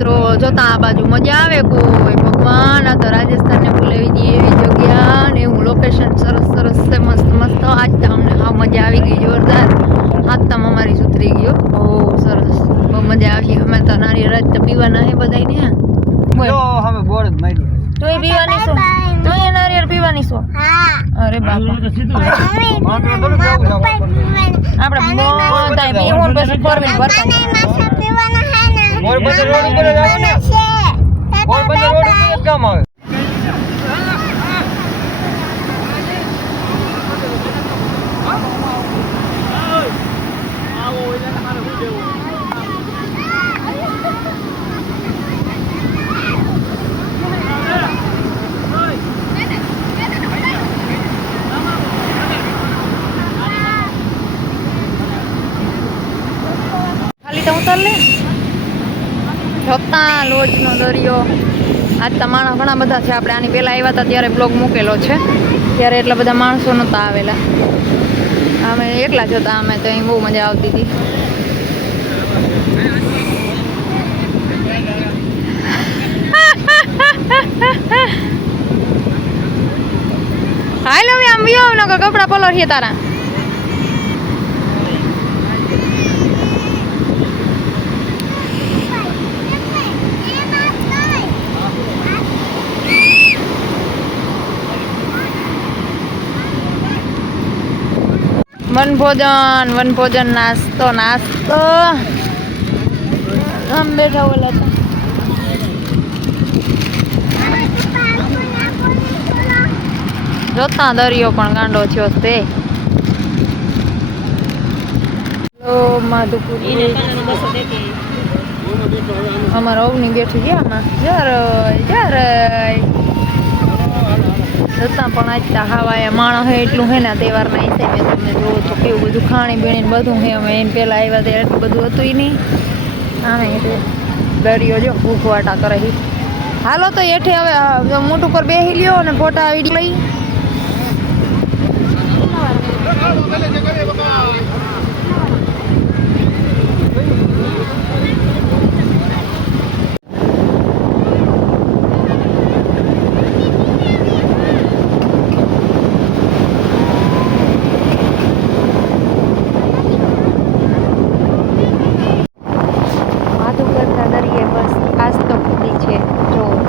મિત્રો જોતા આ બાજુ મજા આવે કોઈ ભગવાન આ તો રાજસ્થાનને બોલાવી દઈએ એવી જગ્યા ને એવું લોકેશન સરસ સરસ છે મસ્ત મસ્ત આજ તો અમને હા મજા આવી ગઈ જોરદાર હાથમાં અમારી સુધરી ગયો બહુ સરસ બહુ મજા આવી અમે તો નારિયેળ રાત તો પીવાના હે બધાને હવે બોર્ડ જ માર્યું તો એ પીવાની છો તો એ નારિયેળ પીવાની છો હા અરે બાપા આપણે મોટાઈ પીવું પછી ફોરવીલ ભરતા પોરબંદર રોડ ઉપર જ આવે ને પોરબંદર રોડ ઉપર જ કામ આવે ખાલી તો ઉતર લે જોતા લોજનો દરિયો આજ તો માણસ ઘણા બધા છે આપણે આની પહેલાં આવ્યા હતા ત્યારે બ્લોગ મૂકેલો છે ત્યારે એટલા બધા માણસો નહોતા આવેલા અમે એકલા જ હતા અમે તો અહીં બહુ મજા આવતી હતી હાલ હવે આમ વિયો ને કપડા પલળીએ તારા વનભોજન નાસ્તો આમ બેઠા ઓલા તો જોતા દરિયો પણ ગાંડો થયો છે માધુપુર અમારા ઓવની બેઠી ગયા આમાં જ્યારે છતાં પણ આજ હવાયા માણસ હે એટલું હે ને તહેવારના હિસાબે તમે જોવો તો કેવું બધું ખાણી પીણી બધું હે અમે એને પહેલાં આવ્યા ત્યારે એટલું બધું હતું નહીં આને એટલે દરિયો જો ભૂખવાટા કરે હાલો તો એઠે હવે મોટ ઉપર બેસી લ્યો અને ફોટા આવી લઈ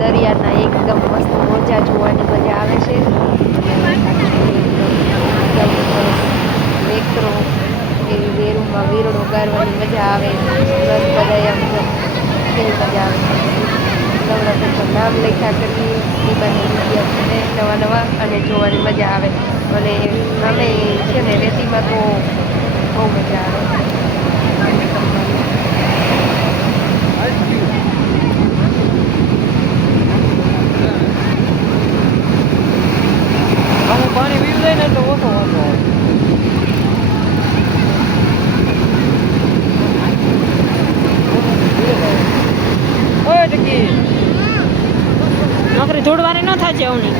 દરિયાના એકદમ મસ્ત મોજા જોવાની મજા આવે છે વેકરો એવી વેરુમાં વીરડો ગારવાની મજા આવે બસ બધા એમ કેવી મજા આવે નવરાત્રિનું નામ લખ્યા કરીએ એ બધી વિડીયો છે નવા અને જોવાની મજા આવે અને અમે છે ને રેતીમાં તો બહુ મજા આવે પાણી વીર જાય ને એટલે ઓછો વાંધો ઓય ટકી નોકરી જોડવાની ન થાય છે એવની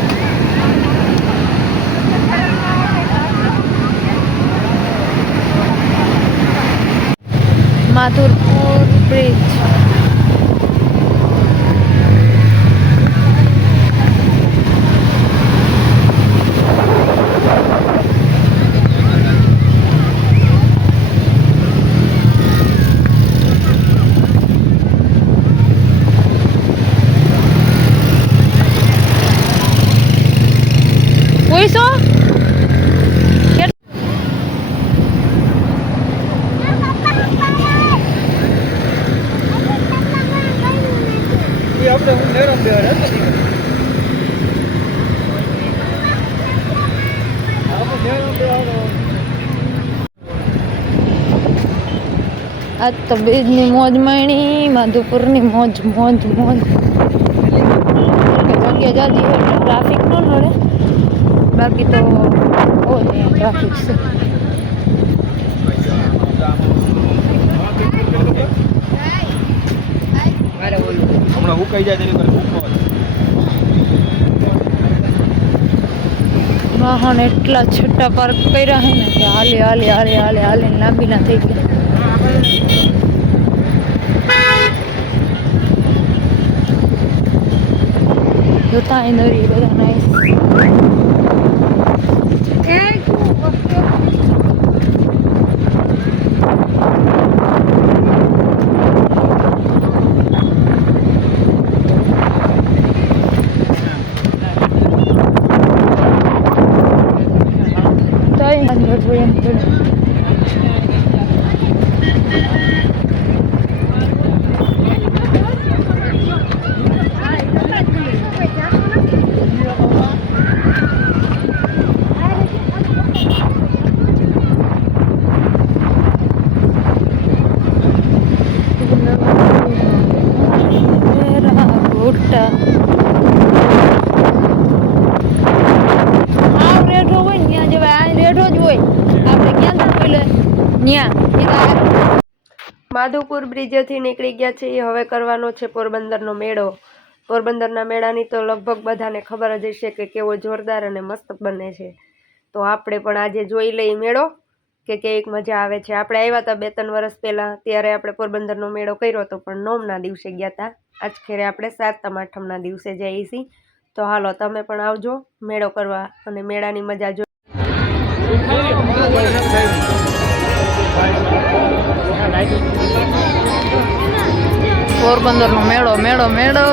માધુપુર બ્રિજ Puiso? આજ તો બીજની મોજ માણી માધુપુરની મોજ જગ્યા જાજી ટ્રાફિક ન નડે બાકી તો બહુ ટ્રાફિક છે હમણાં ઉકાઈ જાય તેની પર વાહન એટલા છઠ્ઠા પાર્ક કર્યા હે ને કે હાલે લાંબી ના થઈ ગયા જોતા અંદર એ બધા નાઈસ અંદર જોઈએ એમ પડે માધવપુર બ્રિજેથી નીકળી ગયા છીએ. હવે કરવાનો છે પોરબંદરનો મેળો. પોરબંદરના મેળાની તો લગભગ બધાને ખબર જ હશે કે કેવો જોરદાર અને મસ્ત બને છે. તો આપણે પણ આજે જોઈ લઈએ મેળો કે કેવીક મજા આવે છે. આપણે આવ્યા હતા 2-3 વર્ષ પહેલાં, ત્યારે આપણે પોરબંદરનો મેળો કર્યો હતો, પણ નોમના દિવસે ગયા હતા. આજ ખેરે આપણે 7મ આઠમના દિવસે જઈએ છીએ. તો હાલો તમે પણ આવજો મેળો કરવા અને મેળાની મજા જો. પોરબંદરનો મેળો મેળો મેળો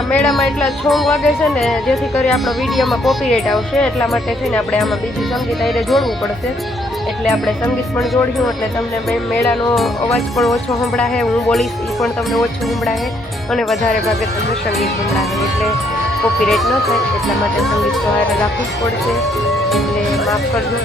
આ મેળામાં એટલા છોંગ વાગે છે ને, જેથી કરી આપણો વિડીયોમાં કોપીરાઇટ આવશે. એટલા માટે થઈને આપણે આમાં બીજું સંગીત આઈને જોડવું પડશે. એટલે આપણે સંગીત પણ જોડ્યું, એટલે તમને મેળાનો અવાજ પણ ઓછો સંભળાશે. હું બોલીશ એ પણ તમને ઓછું સંભળાશે અને વધારે ભાગે તમને સંગીત સંભળાશે. એટલે કોપીરાઇટ ન થાય એટલા માટે સંગીત તો હારે રાખવું જ પડશે. એટલે માફ કરજો.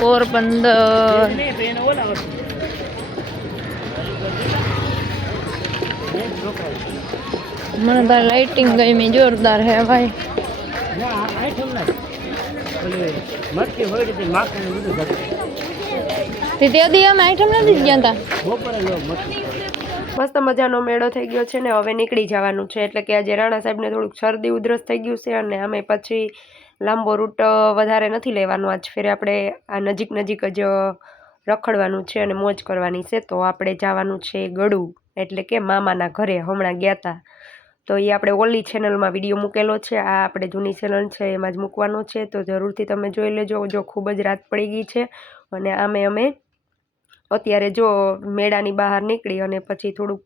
પોરબંદર મને તો લાઇટિંગ ગમી, જોરદાર હે ભાઈ. તે દી અમે આઈટમ નથી જ ગયા હતા. મસ્ત મજાનો મેળો થઈ ગયો છે ને હવે નીકળી જવાનું છે, એટલે કે આજે રાણા સાહેબને થોડુંક શરદી ઉધરસ થઈ ગયું છે અને આમે પછી લાંબો રૂટ વધારે નથી લેવાનો, આજ ફેરે આપણે આ નજીક નજીક જ રખડવાનું છે અને મોજ કરવાની છે. તો આપણે જવાનું છે ગળું, એટલે કે મામાના ઘરે હમણાં ગયા હતા, તો એ આપણે ઓલી ચેનલમાં વિડીયો મૂકેલો છે, આ આપણે જૂની ચેનલ છે એમાં જ મૂકવાનો છે, તો જરૂરથી તમે જોઈ લેજો. જો ખૂબ જ રાત પડી ગઈ છે અને અમે અત્યારે જો મેળાની બહાર નીકળી અને પછી થોડુંક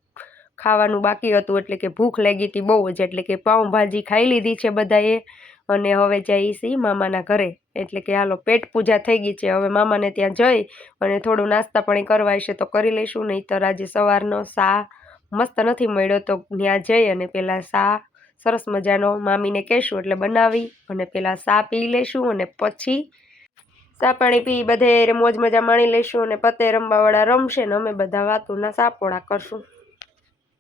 ખાવાનું બાકી હતું, એટલે કે ભૂખ લાગી હતી બહુ જ, એટલે કે પાઉંભાજી ખાઈ લીધી છે બધાએ અને હવે જઈએ છીએ મામાના ઘરે, એટલે કે હાલો પેટ પૂજા થઈ ગઈ છે. હવે મામાને ત્યાં જઈ અને થોડું નાસ્તા પાણી કરવા હશે તો કરી લઈશું, નહીં તો આજે સવારનો સા મસ્ત નથી મળ્યો, તો ત્યાં જઈ અને પહેલાં સા સરસ મજાનો મામીને કહેશું એટલે બનાવી અને પહેલાં સા પી લઈશું અને પછી સા પાણી પી બધે મોજ મજા માણી લઈશું અને પતે રમવાવાળા રમશે ને અમે બધા વાતુના સાપોડા કરશું.